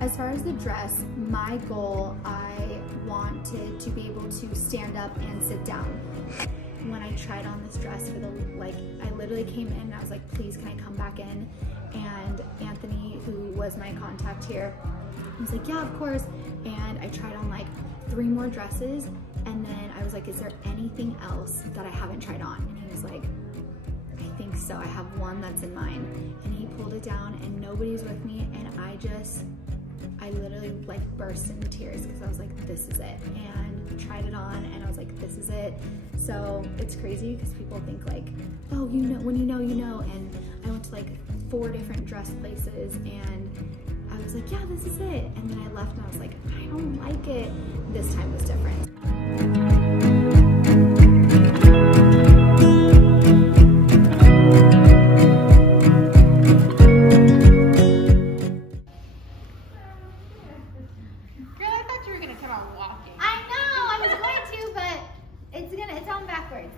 As far as the dress, my goal, I wanted to be able to stand up and sit down. When I tried on this dress for the, I literally came in and I was like, please can I come back in? And Anthony, who was my contact here, was like, yeah, of course. And I tried on like 3 more dresses, and then I was like, is there anything else that I haven't tried on? And he was like, I think so, I have one that's in mind. And he pulled it down and nobody's with me, and I literally like burst into tears because I was like, this is it. And tried it on and I was like, this is it. So it's crazy because people think like, oh, you know, when you know, you know. And I went to like 4 different dress places and I was like, yeah, this is it. And then I left and I was like, I don't like it. This time was different.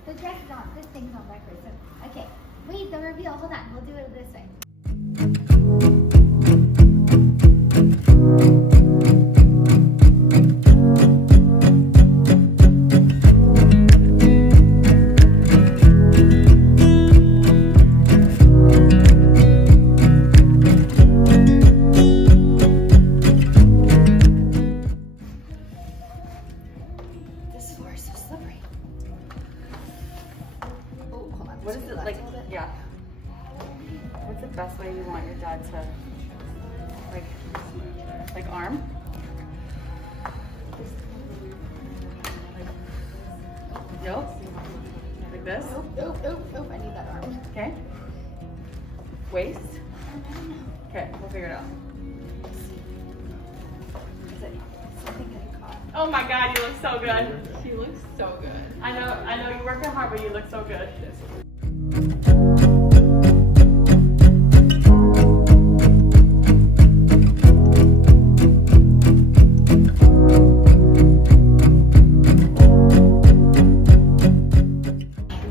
The dress is on. This thing's on backwards. So, okay. Wait, the reveal. Hold on. We'll do it this way. This floor is so slippery. What is it like? Yeah. What's the best way you want your dad to like arm? Nope. Like this? Nope. I need that arm. Okay. Waist? Okay, we'll figure it out. Oh my God, you look so good. She looks so good. I know you're working hard, but you look so good.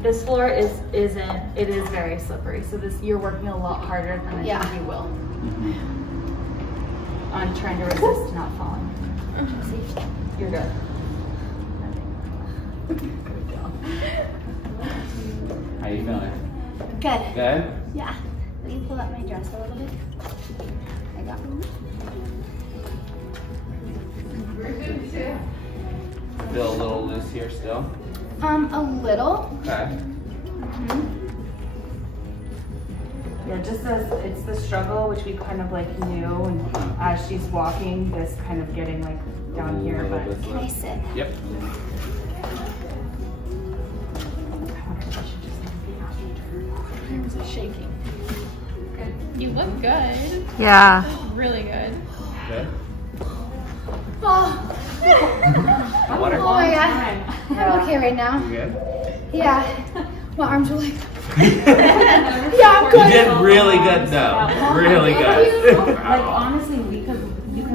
This floor it is very slippery. So you're working a lot harder than I think you will. On trying to resist not falling. You're good. How you feeling? Good. Good? Yeah. Will you pull up my dress a little bit? I got one. Feel a little loose here still? A little. Okay. Yeah, just as it's the struggle, which we kind of like knew, and as she's walking, this kind of getting like down here, but Can I sit? Yep. Arms are shaking. Good. You look good. yeah. Really good. Good. Oh. Water? Oh my God. I'm okay right now. You good? Yeah. My arms are like. Yeah, I'm good. You did really good though. Really good. Like honestly, we could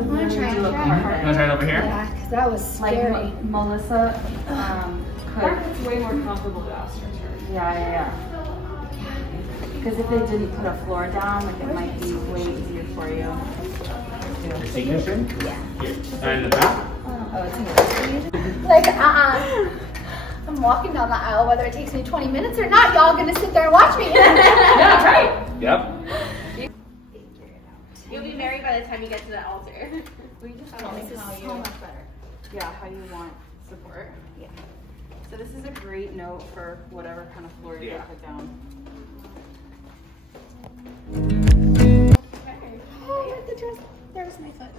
wanna try really it? look Try it. harder. You want to try it over here? Yeah, because that was scary. Like Melissa could. It's way more comfortable to ask her. Yeah. Because if they didn't put a floor down, like it might be way easier for you. Your seat cushion? Yeah. Here. And in the back? Oh, it's in the Like, I'm walking down the aisle, whether it takes me 20 minutes or not, y'all gonna sit there and watch me. Yeah, right. Yep. You'll be married by the time you get to the altar. We just Oh, this is so much better. Yeah, how you want support. Yeah. So this is a great note for whatever kind of floor you put down. Oh, the dress. There's my foot.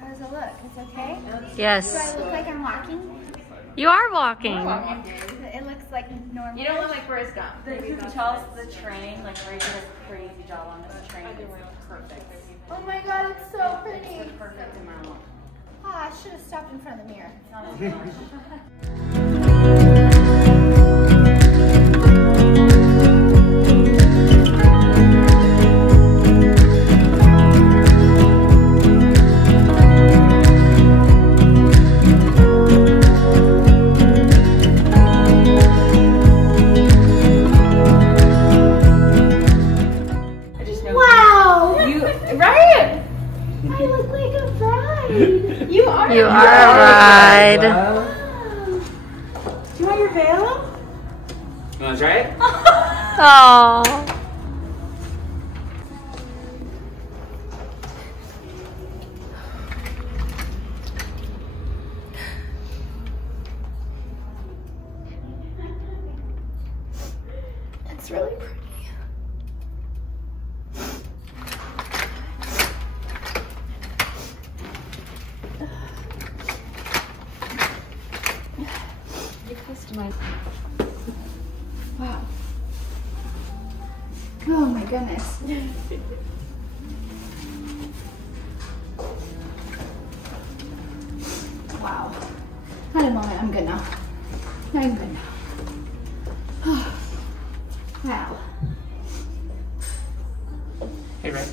How does it look? It's okay? Yes. Do I look like I'm walking? You are walking. It looks like normal. You don't look like Forrest Gump. The train, like Ray did a crazy job on this train. It's perfect. Oh my God, it's so pretty. It's the perfect amount. Oh, I should have stopped in front of the mirror. Not as much. I look like a bride. You are. You are a bride. Do you want your veil? You want to try it? Oh. It's really pretty. Wow. Oh my goodness. Wow. At a moment, I'm good now. I'm good now. Wow. Hey, Ray.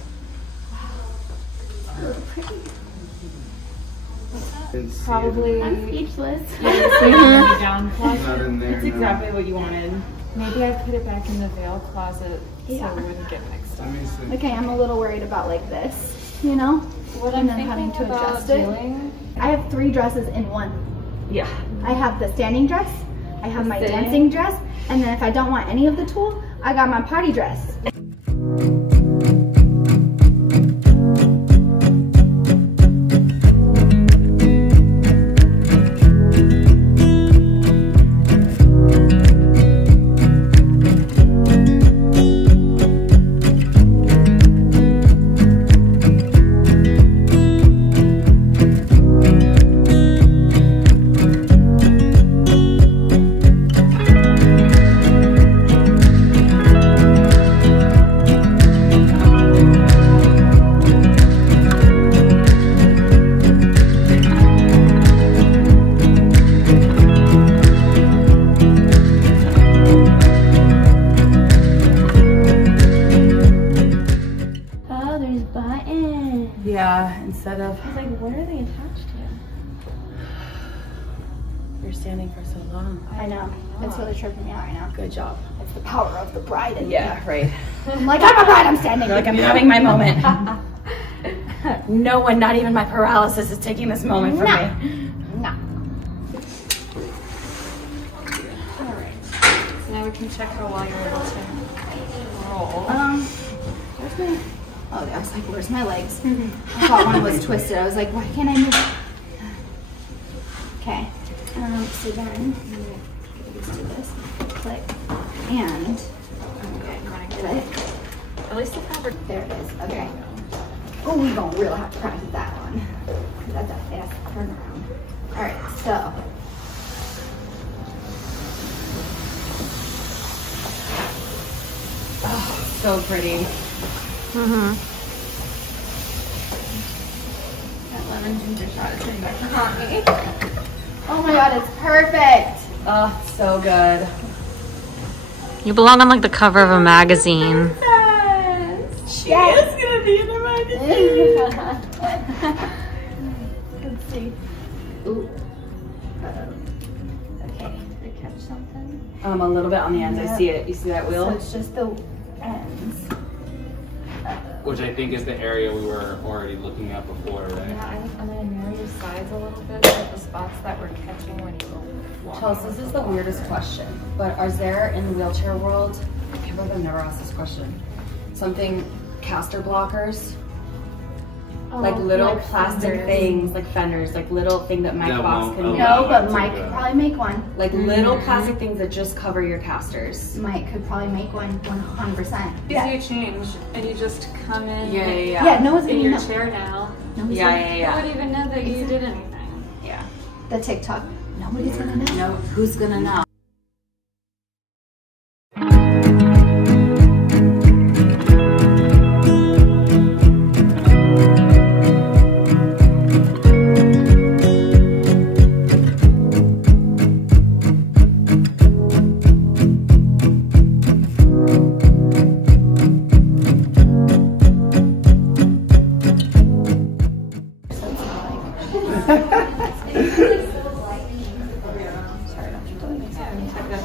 So pretty. Probably. I'm speechless. Down closet. Not in there, That's no. exactly what you wanted. Maybe I put it back in the veil closet Yeah. so it wouldn't get mixed up. Let me see. Okay, I'm a little worried about like this, you know? What And I'm then having thinking to about adjust it. doing. I have 3 dresses in one. Yeah. I have the standing dress, I have my Sitting. dancing dress, and then if I don't want any of the tulle, I got my party dress. Oh, there's buttons. Yeah, instead of I was like, what are they attached to? you're standing for so long. I know, it's really tripping me out right now. Good job. It's the power of the bride in me. Yeah, right. I'm like, I'm a bride, I'm standing. You're like, I'm having my moment. No one, not even my paralysis, is taking this moment from me. No. So now we can check how well you're able to roll. Where's my, oh, I was like, where's my legs? I thought one was twisted. I was like, why can't I move? Okay, so then, I'm gonna get used to this. Click, and, okay, you wanna get it? At least the fabric. There it is, okay. Oh, we gonna really have to practice that one. That's a fast turnaround. All right, so. Oh, so pretty. Mm-hmm. That lemon ginger shot is getting back on me. Oh my God, it's perfect. Oh, so good. You belong on like the cover of a magazine. She is gonna be in the magazine. Let's see. Ooh. Okay, did I catch something? A little bit on the ends. I see it. You see that So wheel? it's just the ends. Which I think is the area we were already looking at before, right? Yeah, I'm gonna narrow your sides a little bit with the spots that we're catching when you walk. Chelsea, this is the weirdest question, but is there in the wheelchair world, I can't believe I've never asked this question, something, caster blockers? Like little plastic things, like fenders, like little thing that Mike That Box won't can allow make. No, but to Mike go. could probably make one. Like little plastic things that just cover your casters. Mike could probably make one 100%. Easy to change, and you just come in Yeah, no one's in gonna your know. chair now. Nobody's Yeah, gonna- yeah, I yeah. wouldn't even know that you did anything. Yeah. The TikTok. Nobody's gonna know. No, who's gonna know?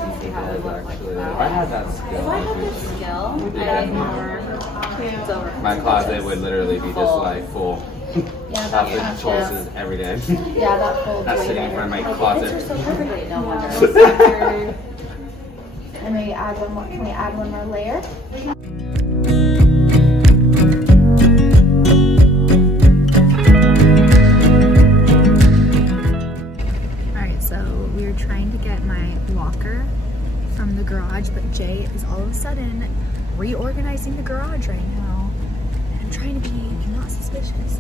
If I had that skill, Skill. my closet would literally be just like full. Yeah, Chocolate that's choices every day. Yeah, that folds That's way sitting in better. front of my closet. So perfectly, no wonder. And maybe add one more. Can we add one more layer? Alright, so we were trying to get my locker from the garage, but Jay is all of a sudden reorganizing the garage right now. And I'm trying to be not suspicious.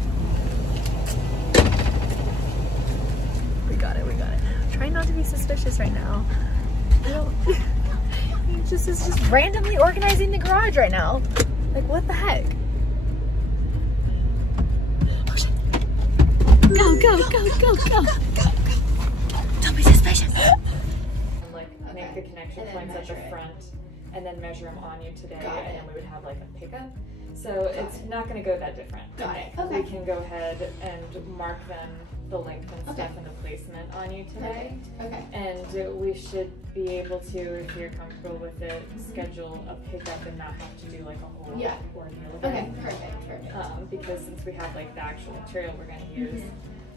We got it, we got it. I'm trying not to be suspicious right now. I don't... He just is just randomly organizing the garage right now. Like, what the heck? Oh, shit. Go, go, go, go, go, go. Don't be suspicious. Like make the connection points at the front and then measure them on you today, and then we would have like a pickup. So it's not going to go that different. Got it. Okay. We can go ahead and mark them, the length and stuff and the placement on you today. Okay. And we should be able to, if you're comfortable with it, schedule a pickup and not have to do like a whole ordeal of Okay. it. Perfect. Because since we have like the actual material we're going to use,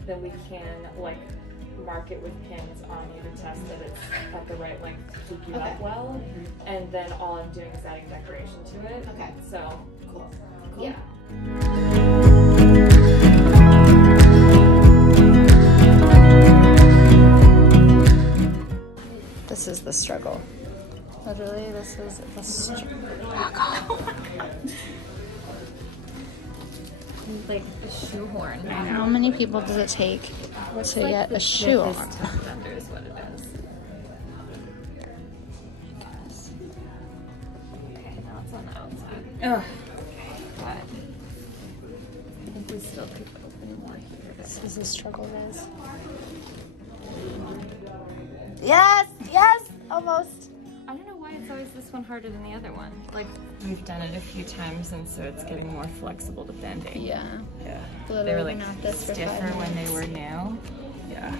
then we can like mark it with pins on you to test that it's at the right length to keep you up well. And then all I'm doing is adding decoration to it. Okay. So, Cool. yeah. This is the struggle. Literally, this is the struggle. Like a shoehorn. How many people does it take to get a shoe on? Under is what it is. Okay, now it's on the outside. Ugh. But I think we still could open more here. This is the struggle, guys. Yes, yes, almost. I don't know why it's always this one harder than the other one. Like, we've done it a few times, and so it's getting more flexible to bending. Yeah. Yeah. Literally They were like been at this for 5 stiffer when they minutes. were new. Yeah.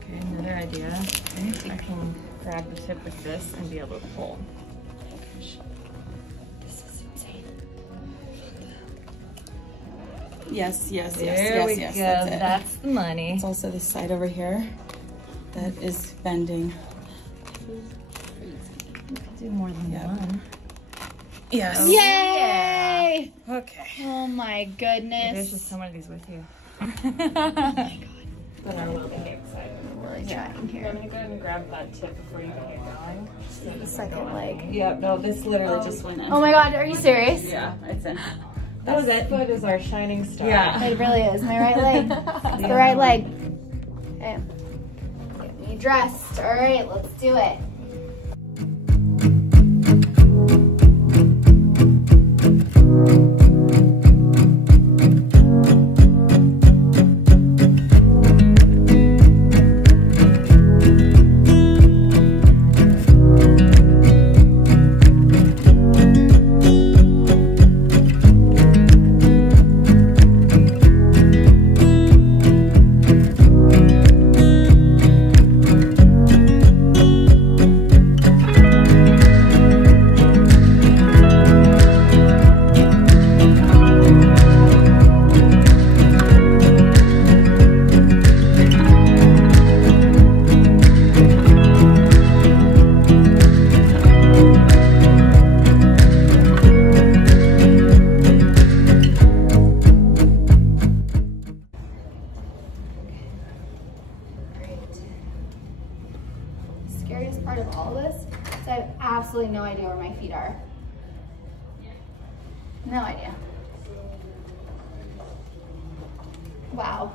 Okay, another idea. I can grab the tip with this and be able to pull. This is insane. Yes, yes, There yes, we yes, go. yes. That's it. That's the money. It's also this side over here that is bending. Do more than one. Yes. Yay! Okay. Oh my There's goodness. just so many of these with you. Oh my god. But I will be excited. I'm really trying I'm here. gonna go ahead and grab that tip before you get going. The second leg. Yeah, no, this literally just went in. Oh my god, are you serious? Yeah, it's in. That was it. Foot is our shining star. Yeah. It really is. My right leg. It's the right leg. Okay. Get me dressed. All right, let's do it. Scariest part of all of this is I have absolutely no idea where my feet are. No idea. Wow.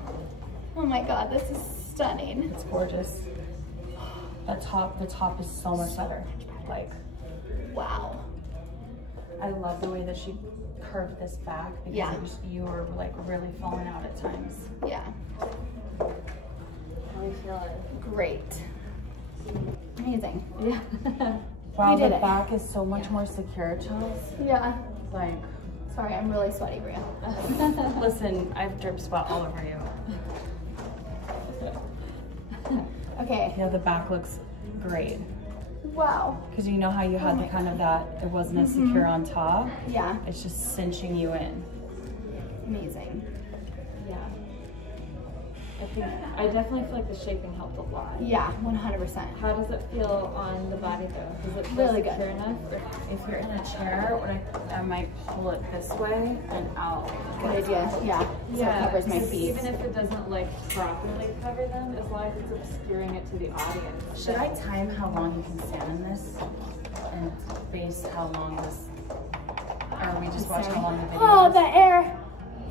Oh my god, this is stunning. It's gorgeous. The top is so much better. Like, Wow. I love the way that she curved this back because Yeah. it was, you were like really falling out at times. Yeah. How are you feeling? Great. Amazing. Yeah. Wow, did the it. back is so much more secure, Chelsea. Yeah. Like, Sorry, I'm really sweaty, Bria. listen, I've drip sweat all over you. Okay. Yeah, the back looks great. Wow. Because you know how you had the kind of that, it wasn't as secure on top? Yeah. It's just cinching you in. amazing. Yeah. I definitely feel like the shaping helped a lot. Yeah, 100%. How does it feel on the body though? Does it feel Really secure good. enough? If you're in a chair, I might pull it this way and out. Good idea. Yeah. So it covers my feet. Even if it doesn't like properly cover them, as long as it's obscuring it to the audience. Should I time how long you can stand in this and base how long this, or we just watch how long the video Oh, is? the air.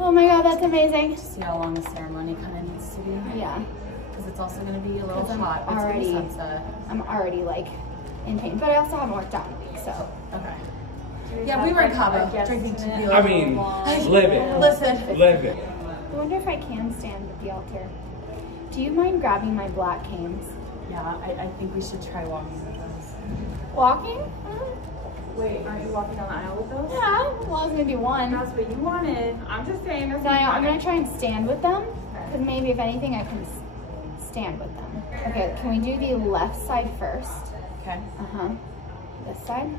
Oh my God, that's amazing. See how long the ceremony kind of needs to be? Yeah. Because it's also going to be a little 'Cause I'm hot already- between sunset. I'm already like in pain, but I also haven't worked out in a week, so. Okay. Yeah, we were in Cabo drinking tequila. I mean, live it. Listen. Live it. I wonder if I can stand at the altar. Do you mind grabbing my black canes? Yeah, I think we should try walking with those. Walking? Wait, aren't you walking down the aisle with those? Yeah, well, it's gonna be one. That's what you wanted. I'm just saying. So I'm gonna try and stand with them, because maybe if anything I can stand with them. Okay, can we do the left side first? Okay. Uh-huh. This side?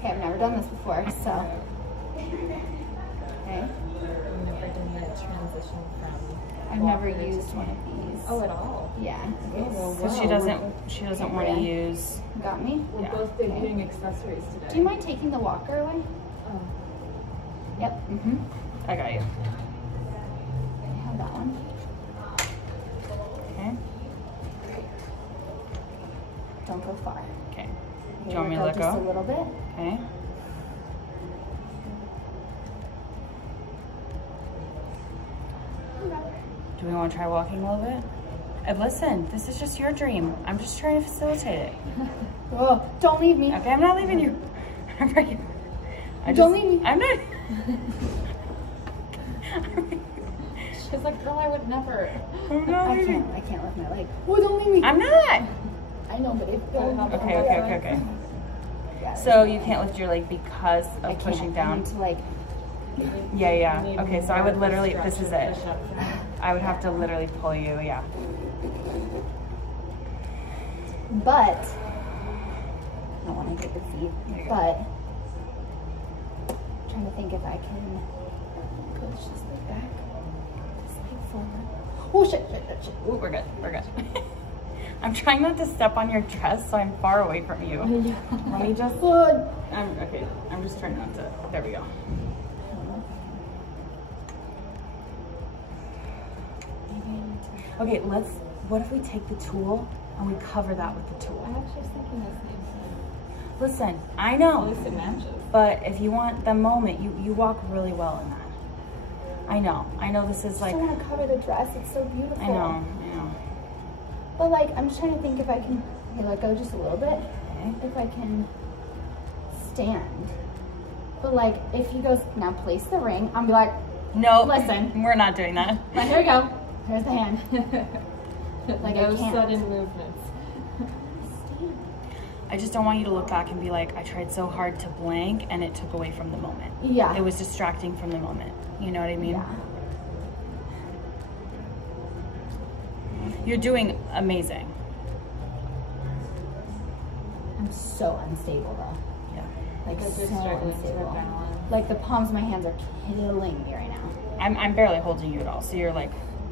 Okay, I've never done this before, so. Okay. I've never done the transition from. I've never used one of these. Oh, at all? Yeah. Okay, So she doesn't want to use. got me? We're Yeah. both debuting accessories today. Do you mind taking the walker away? Oh. Yep. Mm-hmm. I got you. I have that one. Okay. Don't go far. Okay. Do you want me to let Just a go? little bit. Okay. Do we want to try walking a little bit? And listen, this is just your dream. I'm just trying to facilitate it. Oh, don't leave me. Okay, I'm not leaving you. I'm right here. Don't leave me. I'm not. She's like, girl, I would never. I'm not I leaving. can't lift my leg. Oh, don't leave me. I'm not. I know, but if don't. Okay. Yeah, So you can't lift your leg because I of can't. pushing I down? need to like, Yeah. Okay, so I would literally, this is it. I would have to literally pull you, yeah. but, I don't want to get your feet, but, I'm trying to think if I can push this leg back, this leg forward. Oh, shit. Ooh, we're good. I'm trying not to step on your dress, so I'm far away from you. Let me just, Good. I'm just trying not to, there we go. Okay, what if we take the tool and we cover that with the tool? I'm actually thinking the same thing. Listen, I At know, least it matches. but if you want the moment, you walk really well in that. I know this is I like, still want to cover the dress. It's so beautiful. I know. But like, I'm just trying to think if I can, okay, let go just a little bit. Okay. If I can stand. But like, if he goes, now place the ring, I'll be like, No, Listen. we're not doing that. like, here we go. Here's the hand. Like, no I can't. sudden movements. I just don't want you to look back and be like, I tried so hard to blank and it took away from the moment. Yeah. It was distracting from the moment. You know what I mean? Yeah. You're doing amazing. I'm so unstable though. Yeah. Like, Because so you're struggling to unstable. balance. Like, the palms of my hands are killing me right now. I'm barely holding you at all. So you're like,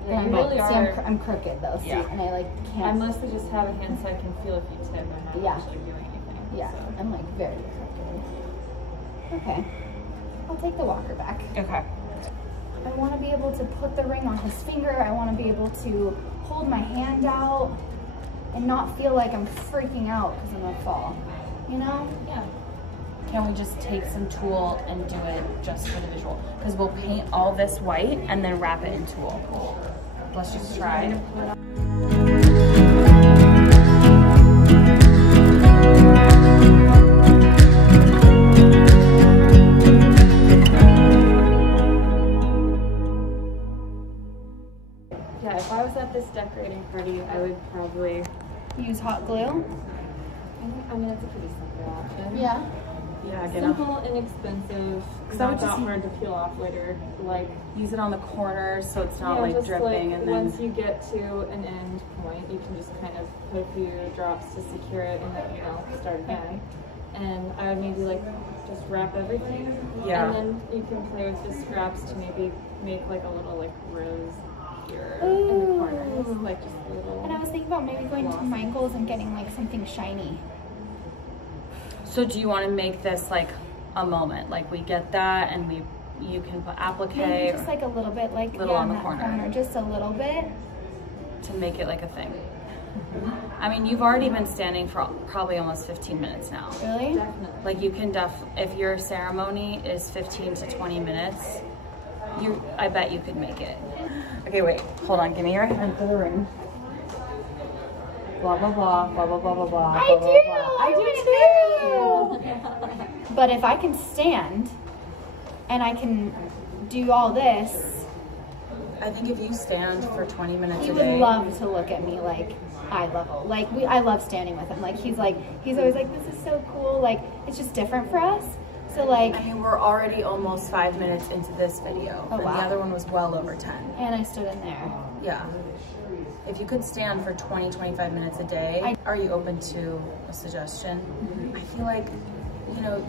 Yeah, you And really see, are. I'm crooked though, see, Yeah. and I like I can't. mostly just have a hand so I can feel if you tip. I'm not Yeah. actually doing anything. Yeah, So. I'm like very crooked. Okay, I'll take the walker back. okay. I want to be able to put the ring on his finger. I want to be able to hold my hand out and not feel like I'm freaking out because I'm gonna fall. You know? Yeah. Can we just take some tulle and do it just for the visual? Because we'll paint all this white and then wrap it in tulle. Let's just try. Yeah, if I was at this decorating party, I would probably. Use hot glue. I mean, it's a pretty simple option. Yeah. Yeah, get up. Simple, inexpensive, I would not that just- hard to peel off later. Like, Use it on the corners so it's not yeah, like just dripping like and then. once you get to an end point, you can just kind of put a few drops to secure it and then, start again. and I would maybe like just wrap everything. Yeah. And then you can play with the straps to maybe make like a little like rose here in the corners, like just a little. And I was thinking about maybe going to Michael's and getting like something shiny. So do you want to make this like a moment? Like we get that and you can put applique. Maybe just like a little bit, like little on the that corner. just a little bit. To make it like a thing. I mean, you've already been standing for probably almost 15 minutes now. Really? Definitely. Like you can if your ceremony is 15 to 20 minutes, I bet you could make it. Okay, wait, hold on, give me your hand for the ring. Blah, blah, blah, blah, blah, blah, blah, blah. I do! But if I can stand and I can do all this, I think if you stand for 20 minutes he a would day. love to look at me like eye level. Like I love standing with him. Like he's always like, this is so cool. Like it's just different for us. So like, I mean, we're already almost 5 minutes into this video. Oh, and wow. the other one was well over 10. and I stood in there. Yeah. If you could stand for 20, 25 minutes a day, are you open to a suggestion? I feel like, you know,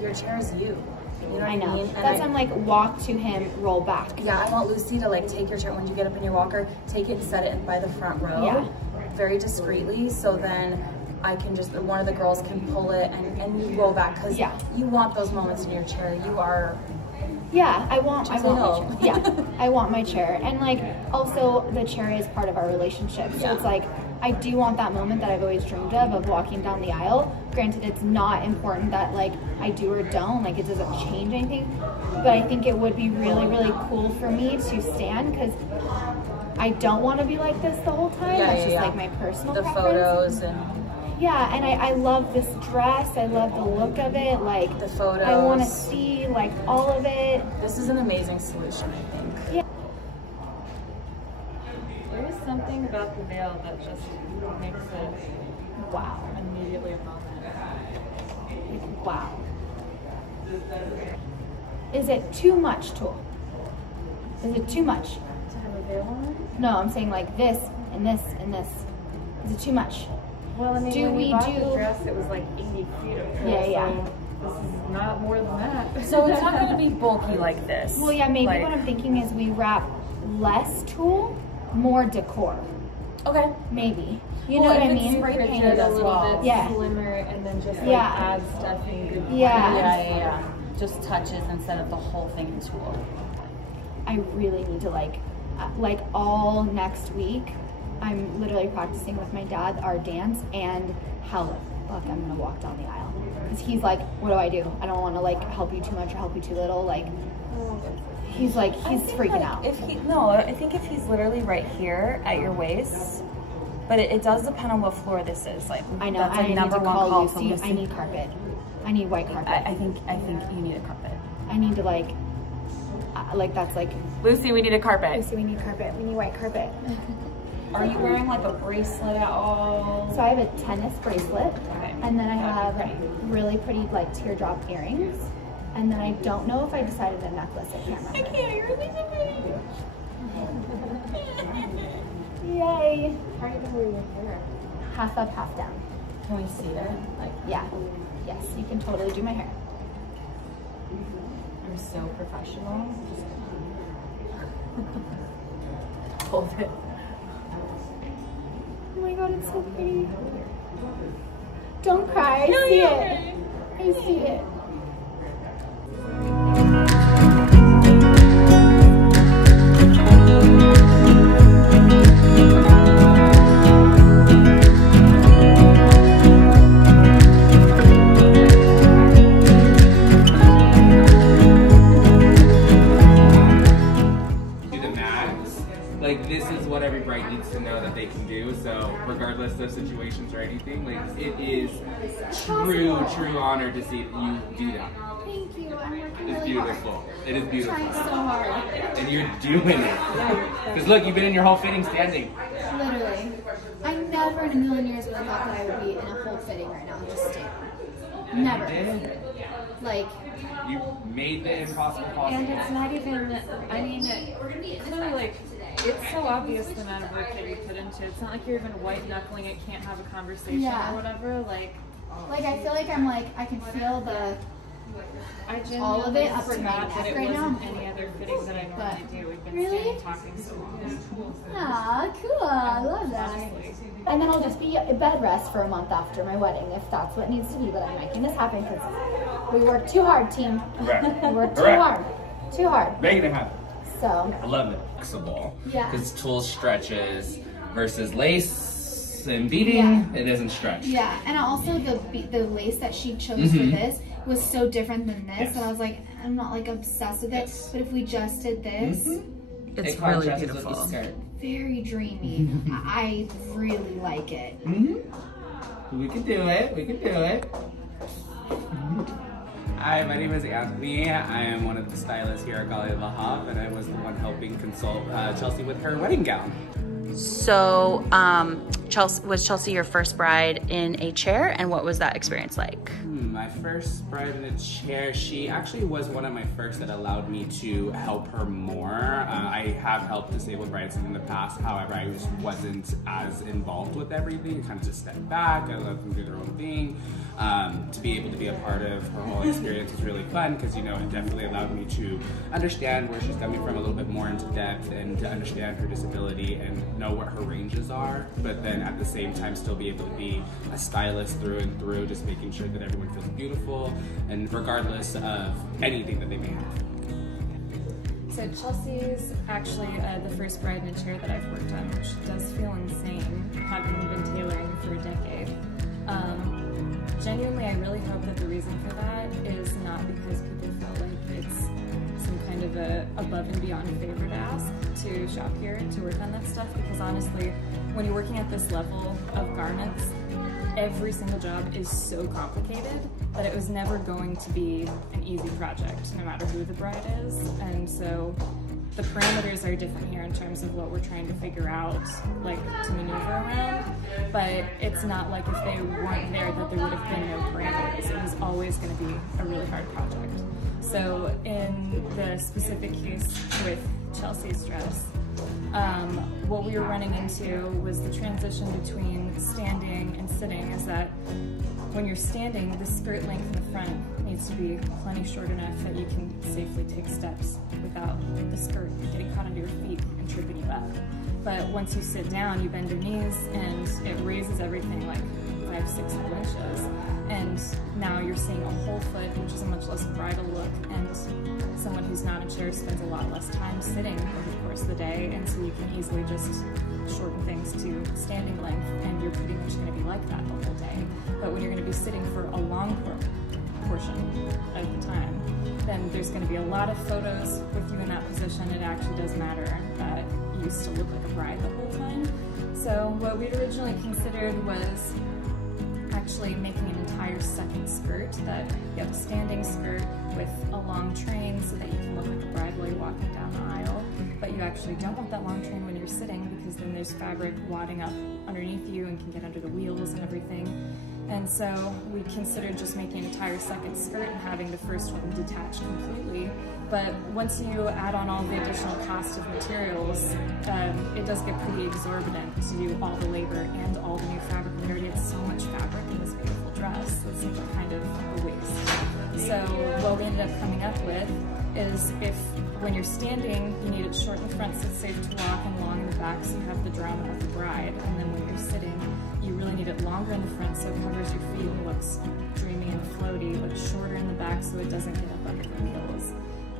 your chair is you. You know what I know. mean? And That's I'm like walk to him, roll back. yeah, I want Lucy to like take your chair when you get up in your walker, take it and set it by the front row. Yeah. Very discreetly, so then I can just, one of the girls can pull it and you roll back, because you want those moments in your chair. You are. Yeah, I want my know. chair. Yeah, I want my chair. And like, also the chair is part of our relationship. So it's like, I do want that moment that I've always dreamed of walking down the aisle. Granted, it's not important that like I do or don't, like it doesn't change anything. But I think it would be really, really cool for me to stand, because I don't want to be like this the whole time. That's just like my personal preference. Photos and. Yeah, and I love this dress. I love the look of it. Like the photos. I want to see like all of it. This is an amazing solution, I think. Yeah. There was something about the veil that just makes it Wow. immediately a moment. Wow. Is it too much, Tool? Is it too much? To have a veil on? No, I'm saying like this and this and this. Is it too much? Well, I mean, Do when we we bought do- the dress, it was like 80 feet of tulle, Yeah. so this is not more than that. So it's not going to be bulky like this. Well, yeah, maybe like, what I'm thinking is we wrap less tulle, more decor. Okay. Maybe. You know what I mean? Spray Paint painted it a as little well. bit Yeah. slimmer and then just like Yeah. add stuff in good Yeah. Yeah. Just touches instead of the whole thing in tulle. I really need to like all next week, I'm literally practicing with my dad our dance and how the fuck I'm gonna walk down the aisle. Because he's like, what do? I don't want to like help you too much or help you too little. Like, he's freaking out. I think if he's literally right here at your waist, but it does depend on what floor this is. Like, I know. That's like I need number to one call call from Lucy. Lucy. I need carpet. I need white carpet. I think you need a carpet. I need to like that's like. Lucy, we need a carpet. Lucy, we need carpet. We need white carpet. Are you wearing like a bracelet at all? So I have a tennis bracelet, Okay. and then I have really pretty like teardrop earrings, and then I don't know if I decided a necklace. I can't remember. You're really Yay! How are you gonna wear your hair? Half up, half down. Can we see it? Like, Yeah. Yes, you can totally do my hair. I'm so professional. Hold it. Oh my god, it's so pretty. Don't cry. I see it. I see it. Do the max. Like, this is what every bride needs to know that they can do. So regardless of situations or anything, like, it is true honor to see you do that. Thank you. I'm working It's really hard. beautiful. It is beautiful. Trying so hard. And you're doing it. Because look, you've been in your whole fitting standing. Literally. I never in a million years would have thought that I would be in a full fitting right now, just standing. Never. Like, You made the impossible possible. And it's not even, I mean, clearly like It's so obvious the amount of work that you put into it. It's not like you're even white knuckling it, can't have a conversation Yeah. or whatever. Like I feel like I'm like, I can feel all of it up in my forgot that neck it right wasn't now. any other fitting that I normally do. We've been Really? standing talking so long. Aw, cool. I love that. Honestly. And then I'll just be at bed rest for a month after my wedding, if that's what needs to be. But I'm making this happen because we worked too hard, team. Correct. We worked too Correct. hard. Too hard. Making it happen. So, I love it. Flexible. Yeah. Because tulle stretches versus lace and beading, it doesn't stretch. yeah. And also the lace that she chose for this was so different than this. Yes. And I was like, I'm not like obsessed with it. Yes. But if we just did this, It's It really contrasts with beautiful. the skirt. very dreamy. I really like it. We can do it. We can do it. Hi, my name is Anthony. I am one of the stylists here at Galia Lahab, and I was the one helping consult Chelsie with her wedding gown. So, was Chelsie your first bride in a chair, and what was that experience like? My first bride in a chair, she actually was one of my first that allowed me to help her more. I have helped disabled brides in the past, however, I just wasn't as involved with everything. I kind of just stepped back, I let them do their own thing. To be able to be a part of her whole experience was really fun because, you know, it definitely allowed me to understand where she's coming from a little bit more into depth and to understand her disability and know what her ranges are, but then at the same time still be able to be a stylist through and through, just making sure that everyone feels beautiful and regardless of anything that they may have. So Chelsea's actually the first bride in a chair that I've worked on, which does feel insane, having been tailoring for a decade. Genuinely, I really hope that the reason for that is not because people feel like it's some kind of a above and beyond favor to ask to shop here to work on that stuff, because honestly, when you're working at this level of garments, every single job is so complicated that it was never going to be an easy project, no matter who the bride is. And so the parameters are different here in terms of what we're trying to figure out, like, to maneuver around. But it's not like if they weren't there that there would have been no parameters. It was always going to be a really hard project. So in the specific case with Chelsea's dress, what we were running into was the transition between standing and sitting, is that when you're standing, the skirt length in the front needs to be plenty short enough that you can safely take steps without the skirt getting caught under your feet and tripping you up. But once you sit down, you bend your knees and it raises everything like 5, 6, 7 inches. And now you're seeing a whole foot, which is a much less bridal look, and someone who's not in a chair spends a lot less time sitting over the course of the day, and so you can easily just shorten things to standing length, and you're pretty much going to be like that the whole day. But when you're going to be sitting for a long portion of the time, then there's going to be a lot of photos with you in that position. It actually does matter that you still look like a bride the whole time. So what we'd originally considered was actually making an entire second skirt, that you have a standing skirt with a long train so that you can look like a bride while you're walking down the aisle, but you actually don't want that long train when you're sitting, because then there's fabric wadding up underneath you and can get under the wheels and everything. And so we considered just making an entire second skirt and having the first one detached completely. But once you add on all the additional cost of materials, it does get pretty exorbitant to do all the labor and all the new fabric. We already had so much fabric in this beautiful dress, it seemed kind of a waste. So what we ended up coming up with is, if when you're standing, you need it short in the front so it's safe to walk, and long in the back so you have the drama of the bride. And then when you're sitting, you really need it longer in the front so it covers your feet and looks dreamy and floaty, but shorter in the back so it doesn't get up under the wheels.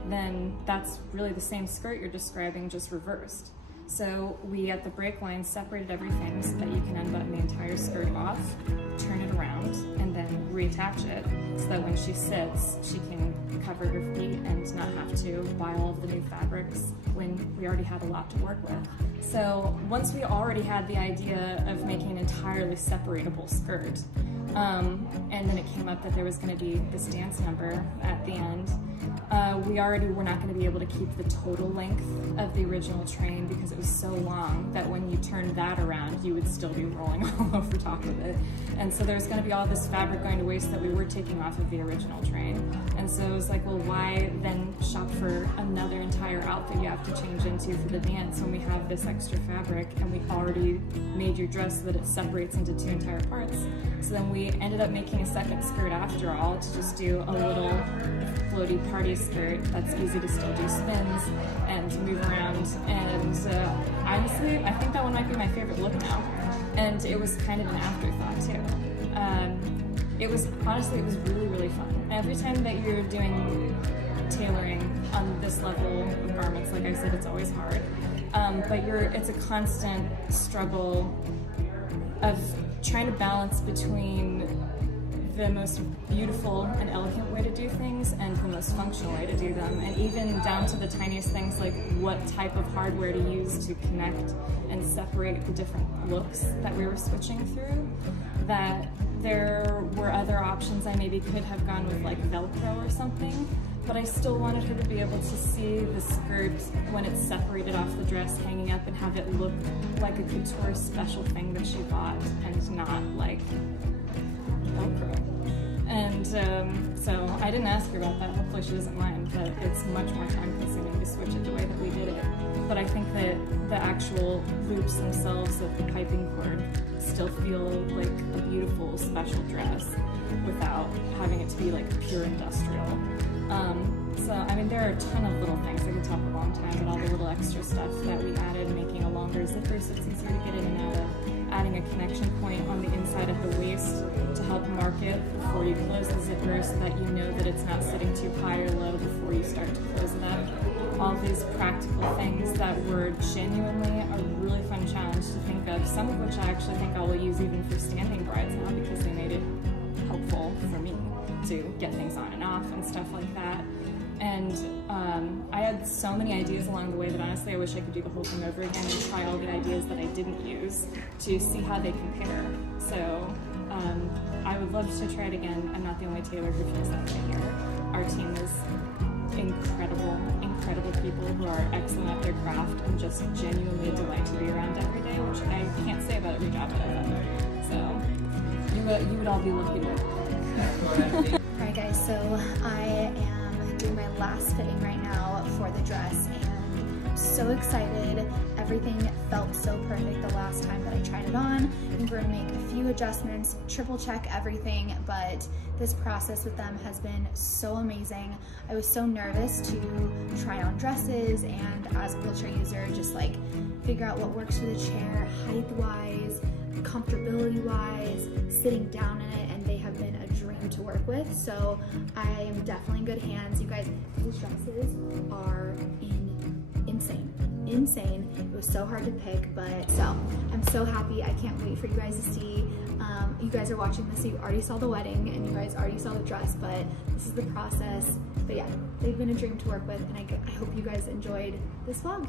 Then that's really the same skirt you're describing, just reversed. So we, at the break line, separated everything so that you can unbutton the entire skirt off, turn it around, and then reattach it so that when she sits, she can cover her feet and not have to buy all of the new fabrics when we already had a lot to work with. So once we already had the idea of making an entirely separatable skirt, and then it came up that there was going to be this dance number at the end, we already were not going to be able to keep the total length of the original train because it was so long that when you turned that around, you would still be rolling all over top of it. And so there's going to be all this fabric going to waste that we were taking off of the original train. And so it was like, well, why then shop for another entire outfit you have to change into for the dance when we have this extra fabric and we already made your dress so that it separates into 2 entire parts. So then we ended up making a second skirt after all to just do a little floaty party skirt that's easy to still do spins and move around. And honestly, I think that one might be my favorite look now. And it was kind of an afterthought too. It was really, really fun. Every time that you're doing tailoring on this level of garments, like I said, it's always hard. But it's a constant struggle of trying to balance between the most beautiful and elegant way to do things and the most functional way to do them, and even down to the tiniest things like what type of hardware to use to connect and separate the different looks that we were switching through. That there were other options. I maybe could have gone with like Velcro or something, but I still wanted her to be able to see the skirt when it's separated off the dress hanging up and have it look like a couture special thing that she bought and not like Velcro. And so I didn't ask her about that. Hopefully she doesn't mind, but it's much more time consuming to switch it the way that we did it. But I think that the actual loops themselves of the piping cord still feel like a beautiful special dress without having it to be like pure industrial. So I mean, there are a ton of little things. I could talk a long time about all the little extra stuff that we added, making a longer zipper so it's easier to get in and out of, adding a connection point on the inside of the waist to help mark it before you close the zipper so that you know that it's not sitting too high or low before you start to close it up. All these practical things that were genuinely a really fun challenge to think of, some of which I actually think I will use even for standing brides now because they made it helpful for me to get things on and off and stuff like that. And I had so many ideas along the way that honestly I wish I could do the whole thing over again and try all the ideas that I didn't use to see how they compare. So I would love to try it again. I'm not the only tailor who feels that way here. Our team is incredible, incredible people who are excellent at their craft and just genuinely delight to be around every day, which I can't say about every job that I've done. So you would all be lucky to work. Alright guys, so I am doing my last fitting right now for the dress and I'm so excited. Everything felt so perfect the last time that I tried it on. I think we're gonna make a few adjustments, triple check everything, but this process with them has been so amazing. I was so nervous to try on dresses and as a wheelchair user, just like figure out what works for the chair, height-wise, comfortability-wise, sitting down in it, and they have been a dream to work with. So I am definitely in good hands. You guys, these dresses are insane. It was so hard to pick, but so I'm so happy. I can't wait for you guys to see. You guys are watching this, so you already saw the wedding and you guys already saw the dress, but this is the process. But yeah, they've been a dream to work with, and I hope you guys enjoyed this vlog.